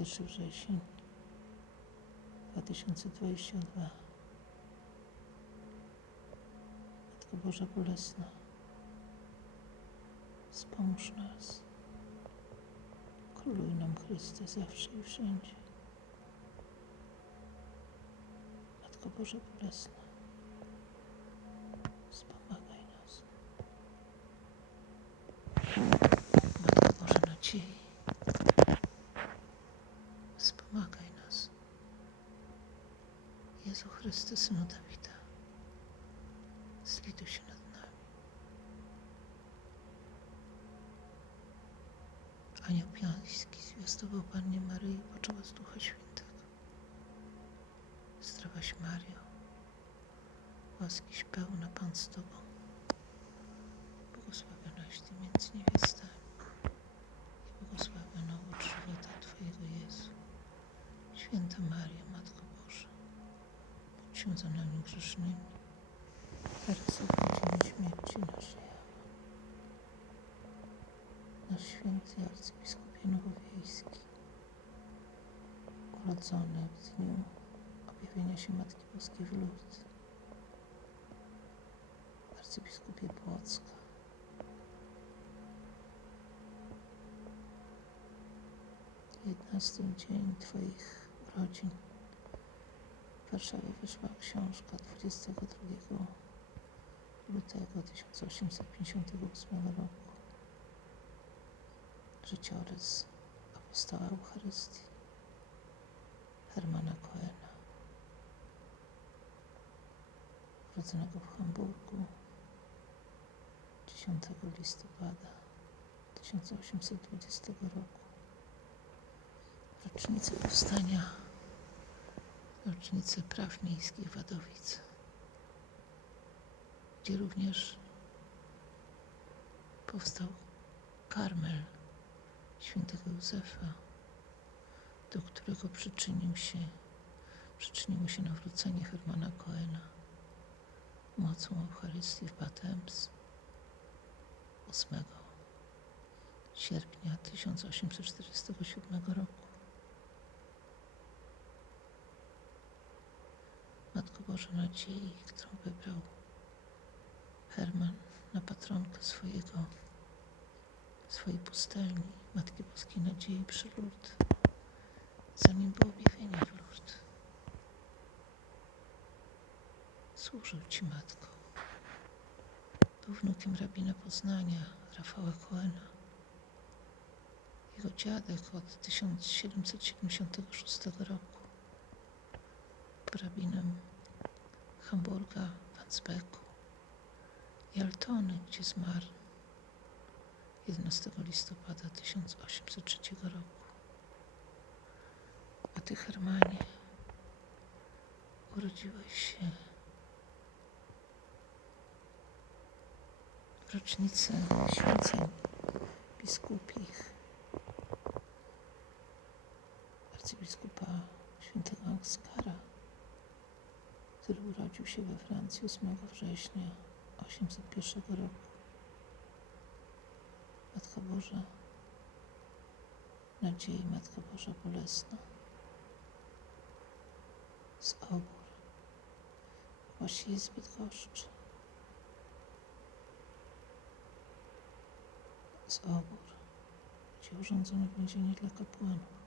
1 wrzesień 2022 Matko Boża Bolesna wspomóż nas. Króluj nam Chryste zawsze i wszędzie. Matko Boża Bolesna wspomagaj nas Matko Boża Nadziei Wspomagaj nas. Chryste, Synu Dawida, zlituj się nad nami. Anioł Pański zwiastował Pannie Maryi, poczęła z Ducha Świętego. Zdrowaś Mario, łaskiś pełna Pan z Tobą, błogosławionaś Ty między niewiastami i błogosławiona owoc Twojego Jezu. Święta Maria, Matko się za nami grzesznymi, teraz i w godzinie śmierci naszej. Nasz święty arcybiskupie nowowiejski, urodzony w dniu objawienia się Matki Boskiej w Lourdes, arcybiskupie Płocka, jedenasty dzień Twoich urodzin. Warszawie wyszła książka 22 lutego 1858 roku. Życiorys apostoła Eucharystii Hermana Coena, urodzonego w Hamburgu 10 listopada 1820 roku rocznicę powstania, rocznicę praw miejskich Wadowic, gdzie również powstał karmel świętego Józefa, do którego przyczynił się, przyczyniło się nawrócenie Hermana Coena mocą Eucharystii w Bad Ems 8 sierpnia 1847 roku. Boża Nadziei, którą wybrał Herman na patronkę swojego, swojej pustelni, Matki Boskiej Nadziei przy Lourdes, zanim było objawienie w Lourdes. Służył Ci, Matko. Był wnukiem rabina Poznania, Rafała Coena. Jego dziadek od 1776 roku rabinem Hamburga, Wandsbeku i Altony, gdzie zmarł 11 listopada 1803 roku. A Ty, Hermanie, urodziłeś się w rocznicę święceń biskupich arcybiskupa świętego Oskara, który urodził się we Francji 8 września 801 roku. Matka Boża, nadziei Matka Boża Bolesna, z Obór, właściwie z Bydgoszczy, z Obór, gdzie urządzono więzienie dla kapłanów.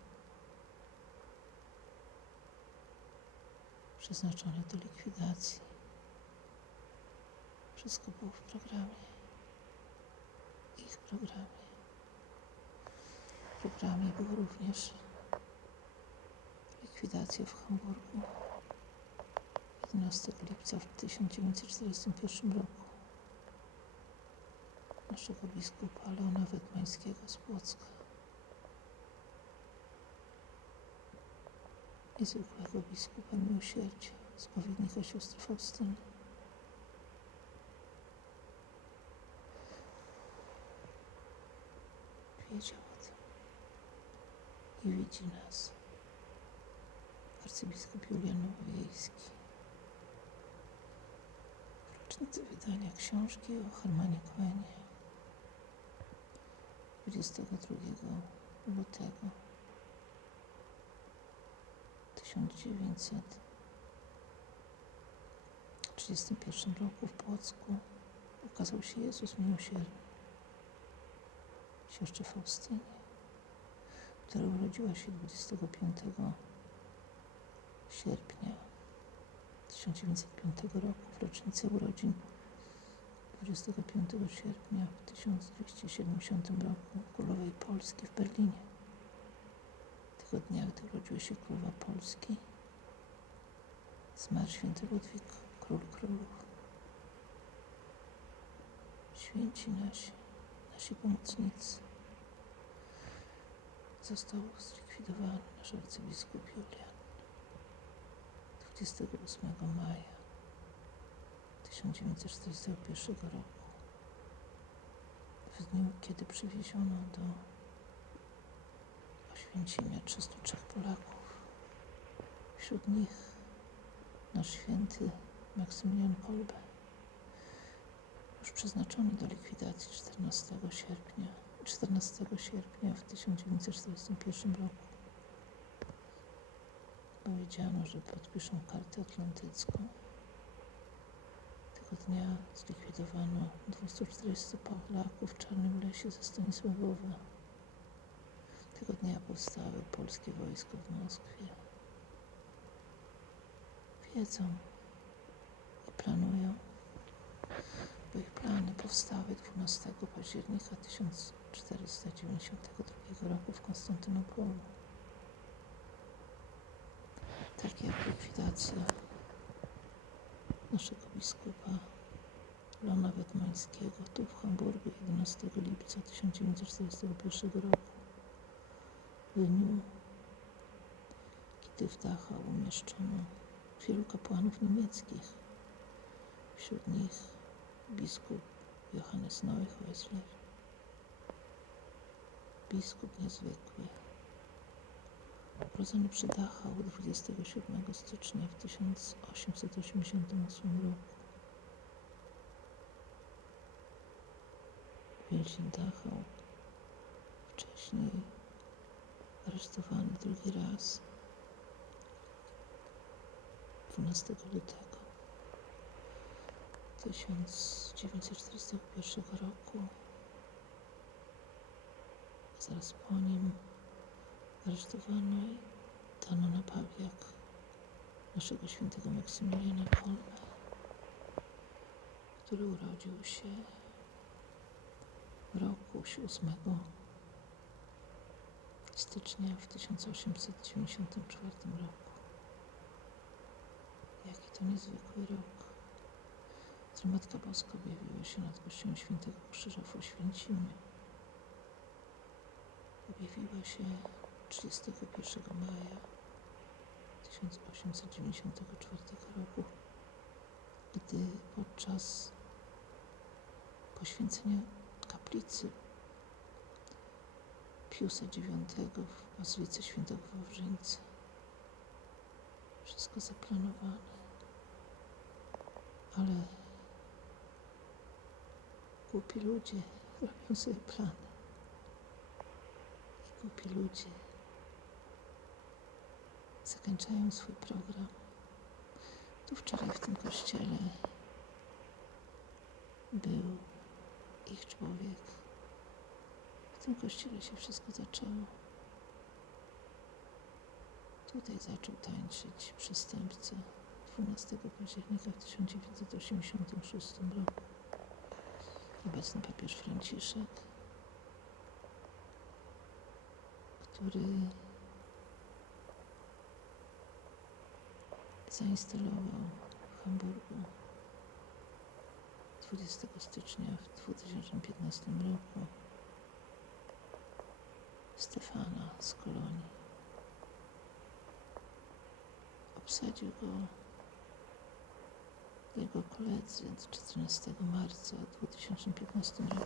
Przeznaczone do likwidacji. Wszystko było w programie. Ich programie. W programie było również likwidacja w Hamburgu 11 lipca w 1941 roku naszego biskupa Leona Wetmańskiego z Płocka. Niezwykłego biskupa miłosierdzia, spowiednika siostry Faustyny. Wiedział o tym i widzi nas. Arcybiskup Julian Nowowiejski. Rocznicy wydania książki o Hermanie Coenie 22 lutego 1931 roku w Płocku ukazał się Jezus Miłosierny siostrze Faustynie, która urodziła się 25 sierpnia 1905 roku w rocznicę urodzin 25 sierpnia w 1270 roku królowej Polski w Berlinie. Tego dnia, gdy urodziła się królowa Polski, zmarł święty Ludwik, król królów. Święci nasi, nasi pomocnicy. Został zlikwidowany nasz arcybiskup Julian 28 maja 1941 roku. W dniu, kiedy przywieziono do Oświęcimia 303 Polaków. Wśród nich nasz święty Maksymilian Kolbe, już przeznaczony do likwidacji 14 sierpnia, 14 sierpnia w 1941 roku. Powiedziano, że podpiszą kartę atlantycką. Tego dnia zlikwidowano 240 Polaków w Czarnym Lesie ze Stanisławowa. Tego dnia powstało polskie wojsko w Moskwie. Wiedzą i planują, bo ich plany powstały 12 października 1492 roku w Konstantynopolu. Takie jak likwidacja naszego biskupa Lona Wetmańskiego tu w Hamburgu 11 lipca 1941 roku. W dniu, kiedy w Dachau umieszczono wielu kapłanów niemieckich, wśród nich biskup Johannes Neuhäusler, biskup niezwykły, urodzony przy Dachau 27 stycznia w 1888 roku. Wielkin Dachau, wcześniej aresztowany drugi raz 12 lutego 1941 roku. Zaraz po nim aresztowano i dano na pawiak naszego świętego Maksymiliana Kolbe, który urodził się w roku 7 stycznia w 1894 roku. Jaki to niezwykły rok, Matka Boska objawiła się nad Kościołem Świętego Krzyża w Oświęcimiu. Objawiła się 31 maja 1894 roku, gdy podczas poświęcenia kaplicy Piusa IX w Bazylice Świętego Wawrzyńca. Wszystko zaplanowane, ale głupi ludzie robią sobie plany. I głupi ludzie zakończają swój program. Tu wczoraj w tym kościele był ich człowiek. W tym kościele się wszystko zaczęło. Tutaj zaczął tańczyć przestępca 12 października w 1986 roku. Obecny papież Franciszek, który zainstalował w Hamburgu 20 stycznia w 2015 roku Stefana z kolonii. Obsadził go jego koledzy 14 marca 2015 roku.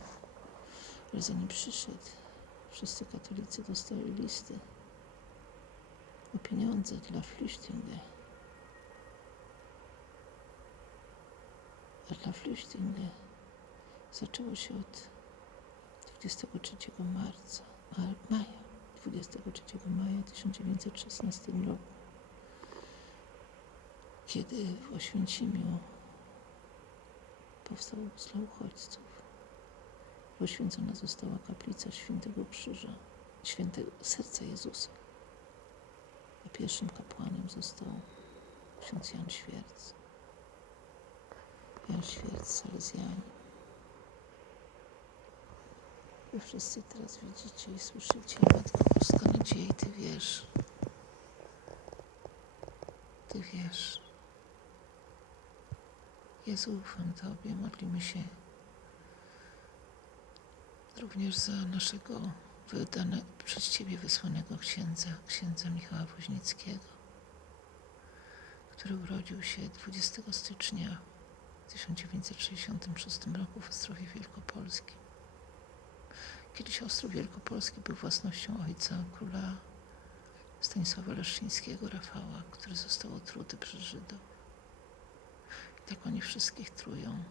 Ale zanim przyszedł, wszyscy katolicy dostali listy o pieniądze dla Flüchtlinge. A dla Flüchtlinge zaczęło się od 23 marca, ma- maja, 23 maja 1916 roku, kiedy w Oświęcimiu powstał obóz dla uchodźców. Poświęcona została kaplica Świętego Krzyża, Świętego Serca Jezusa. A pierwszym kapłanem został ksiądz Jan Świerc. Jan Świerc, Salezjanin. Wy wszyscy teraz widzicie i słyszycie, Matko Boska nadziei, Ty wiesz. Ty wiesz. Jezu, ufam Tobie, modlimy się również za naszego wydane, przez Ciebie wysłanego księdza, księdza Michała Woźnickiego, który urodził się 20 stycznia w 1966 roku w Ostrowie Wielkopolskim. Kiedyś Ostrów Wielkopolski był własnością ojca króla Stanisława Leszczyńskiego, Rafała, który został otruty przez Żydów. I tak oni wszystkich trują.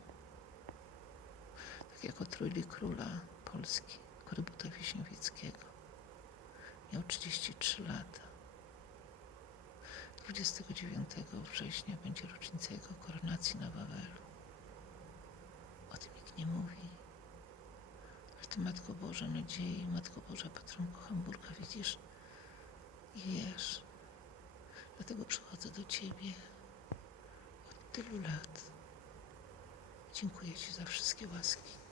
Tak jak otruli króla Polski, Korybuta Wiśniewieckiego. Miał 33 lata. 29 września będzie rocznica jego koronacji na Wawelu. O tym nikt nie mówi. Ty, Matko Boża Nadziei, Matko Boża Patronko Hamburga, widzisz i wiesz. Dlatego przychodzę do Ciebie od tylu lat. Dziękuję Ci za wszystkie łaski.